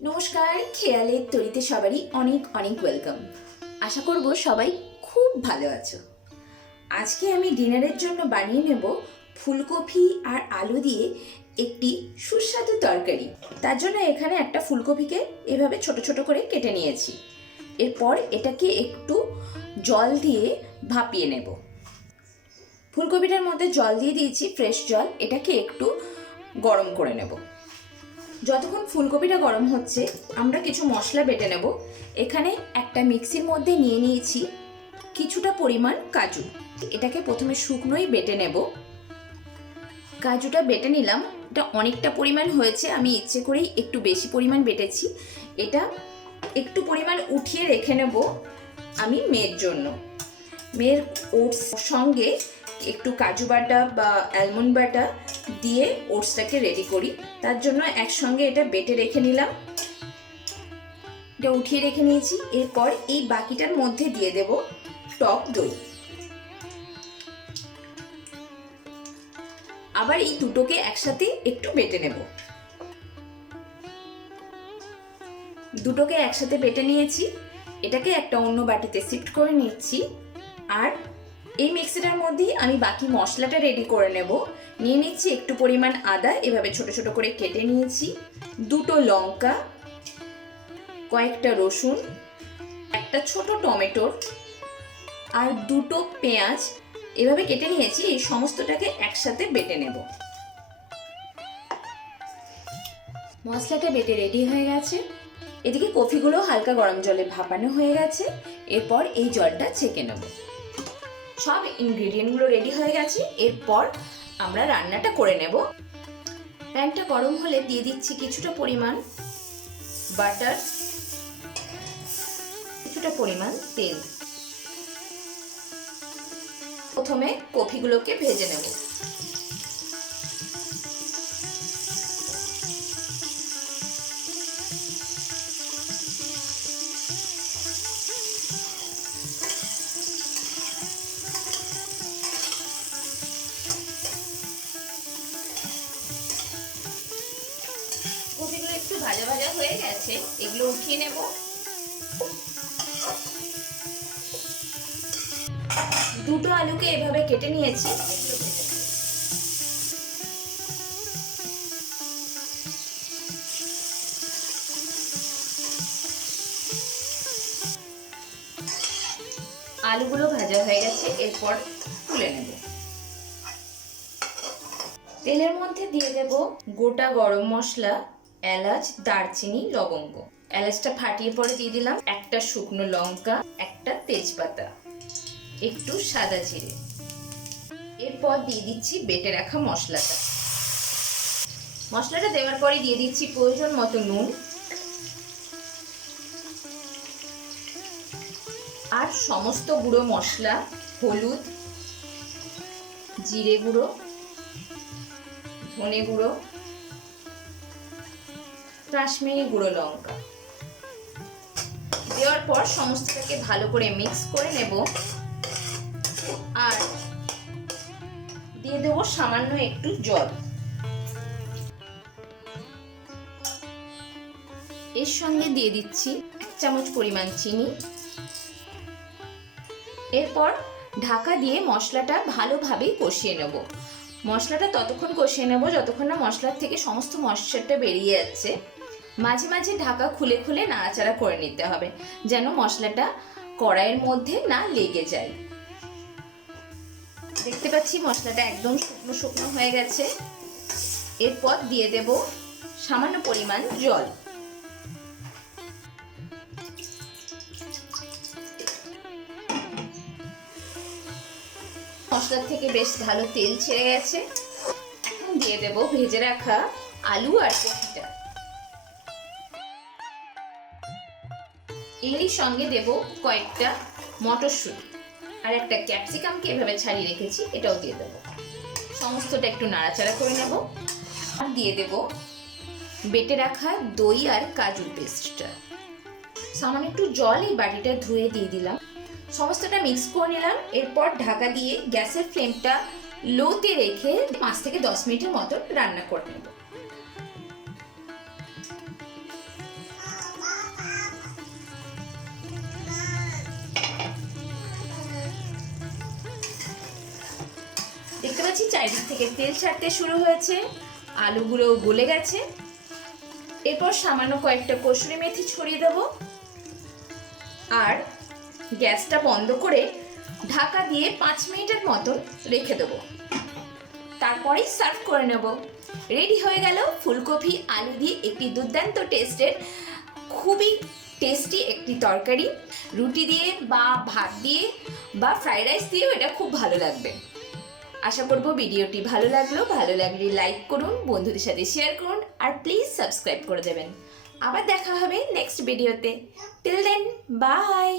নমস্কার, খেয়ালের তরিতে সবারই অনেক অনেক ওয়েলকাম। আশা করব সবাই খুব ভালো আছো। আজকে আমি ডিনারের জন্য বানিয়ে নেব ফুলকপি আর আলু দিয়ে একটি সুস্বাদু তরকারি। তার জন্য এখানে একটা ফুলকপিকে এভাবে ছোট ছোট করে কেটে নিয়েছি। এরপর এটাকে একটু জল দিয়ে ভাপিয়ে নেব। ফুলকপিটার মধ্যে জল দিয়ে দিয়েছি, ফ্রেশ জল। এটাকে একটু গরম করে নেব। যতক্ষণ ফুলকপিটা গরম হচ্ছে আমরা কিছু মশলা বেটে নেব। এখানে একটা মিক্সির মধ্যে নিয়ে নিয়েছি কিছুটা পরিমাণ কাজু। এটাকে প্রথমে শুকনোই বেটে নেব। কাজুটা বেটে নিলাম। এটা অনেকটা পরিমাণ হয়েছে, আমি ইচ্ছে করেই একটু বেশি পরিমাণ বেটেছি। এটা একটু পরিমাণ উঠিয়ে রেখে নেব আমি মেয়ের জন্য। মেয়ের ওটস সঙ্গে একটু কাজু বাটা বা অ্যালমন্ড বাটা দিয়ে ওটসটাকে রেডি করি। তার জন্য একসঙ্গে এটা বেটে রেখে নিলাম। এটা উঠিয়ে রেখে নিয়েছি। এরপর এই বাকিটার মধ্যে দিয়ে দেব টক দই। আবার এই দুটোকে একসাথে একটু বেটে নেব। দুটোকে একসাথে বেটে নিয়েছি। এটাকে একটা অন্য বাটিতে শিফট করে নিচ্ছি। আর এই মিক্সিটার মধ্যেই আমি বাকি মশলাটা রেডি করে নেব। নিয়ে নিচ্ছি একটু পরিমাণ আদা, এভাবে ছোট ছোট করে কেটে নিয়েছি, দুটো লঙ্কা, কয়েকটা রসুন, একটা ছোট টমেটো আর দুটো পেঁয়াজ এভাবে কেটে নিয়েছি। এই সমস্তটাকে একসাথে বেটে নেব। মশলাটা বেটে রেডি হয়ে গেছে। এদিকে কফিগুলো হালকা গরম জলে ভাপানো হয়ে গেছে। এরপর এই জলটা ছেঁকে নেব। সব ইনগ্রেডিয়েন্টগুলো রেডি হয়ে গেছে। এরপর আমরা রান্নাটা করে নেব। প্যানটা গরম হলে দিয়ে দিচ্ছি কিছুটা পরিমাণ বাটার, কিছুটা পরিমাণ তেল। প্রথমে কফিগুলোকে ভেজে নেব। কফিগুলো একটু ভাজা ভাজা হয়ে গেছে, এগুলো উঠিয়ে নেব। দুটো আলুকে এভাবে কেটে নিয়েছি। আলুগুলো ভাজা হয়ে গেছে, এরপর তুলে নেব। তেলের মধ্যে দিয়ে দেব গোটা গরম মশলা, এলাচ, দারচিনি, লবঙ্গ। এলাচটা ফাটিয়ে পরে দিয়ে দিলাম একটা শুকনো লঙ্কা, একটা তেজপাতা, একটু সাদা জিরে। এরপর দিয়ে দিচ্ছি বেটে রাখা মশলাটা। মশলাটা দেওয়ার পরে দিয়ে দিচ্ছি প্রয়োজন মতো নুন আর সমস্ত গুঁড়ো মশলা, হলুদ, জিরে গুঁড়ো, ধনে গুঁড়ো, কাশ্মীরি গুঁড়ো লঙ্কা দেওয়ার পর সমস্তটাকে ভালো করে মিক্স করে নেব। আর দিয়ে দেব সামান্য একটু জল। এর সঙ্গে দিয়ে দিচ্ছি 1 চামচ পরিমাণ চিনি। এরপর ঢাকা দিয়ে মশলাটা ভালোভাবে কষিয়ে নেব। মশলাটা ততক্ষণ কষিয়ে নেব যতক্ষণ না মশলার থেকে সমস্ত মশলাটা বেরিয়ে যাচ্ছে। মাঝে মাঝে ঢাকা খুলে খুলে নাড়াচাড়া করে নিতে হবে, যেন মশলাটা কড়াইয়ের মধ্যে না লেগে যায়। দেখতে পাচ্ছি মশলাটা একদম শুকনো শুকনো হয়ে গেছে। এরপর দিয়ে দেব সামান্য পরিমাণ জল। মশলার থেকে বেশ ভালো তেল ছেড়ে গেছে। এখন দিয়ে দেব ভেজে রাখা আলু আর কফিটা। এরই সঙ্গে দেব কয়েকটা মটরশুঁটি আর একটা ক্যাপসিকামকে এভাবে ছাড়িয়ে রেখেছি, এটাও দিয়ে দেব। সমস্তটা একটু নাড়াচাড়া করে নেব। আর দিয়ে দেব বেটে রাখা দই আর কাজুর পেস্টটা। সামান্য একটু জল এই বাটিটা ধুয়ে দিয়ে দিলাম। সমস্তটা মিক্স করে নিলাম। এরপর ঢাকা দিয়ে গ্যাসের ফ্লেমটা লোতে রেখে 5 থেকে 10 মিনিটের মতো রান্না করে নেব। বলছি চারিদিক থেকে তেল ছাড়তে শুরু হয়েছে, আলুগুলো গলে গেছে। এরপর সামান্য কয়েকটা কসুরি মেথি ছড়িয়ে দেব আর গ্যাসটা বন্ধ করে ঢাকা দিয়ে 5 মিনিটের মতো রেখে দেবো। তারপরেই সার্ভ করে নেব। রেডি হয়ে গেল ফুলকপি আলু দিয়ে একটি দুর্দান্ত টেস্টের, খুবই টেস্টি একটি তরকারি। রুটি দিয়ে বা ভাত দিয়ে বা ফ্রাইড রাইস দিয়েও এটা খুব ভালো লাগবে। আশা করব ভিডিওটি ভালো লাগলে লাইক করুন, বন্ধুদের সাথে শেয়ার করুন আর প্লিজ সাবস্ক্রাইব করে দেবেন। আবার দেখা হবে নেক্সট ভিডিওতে। Till then, by.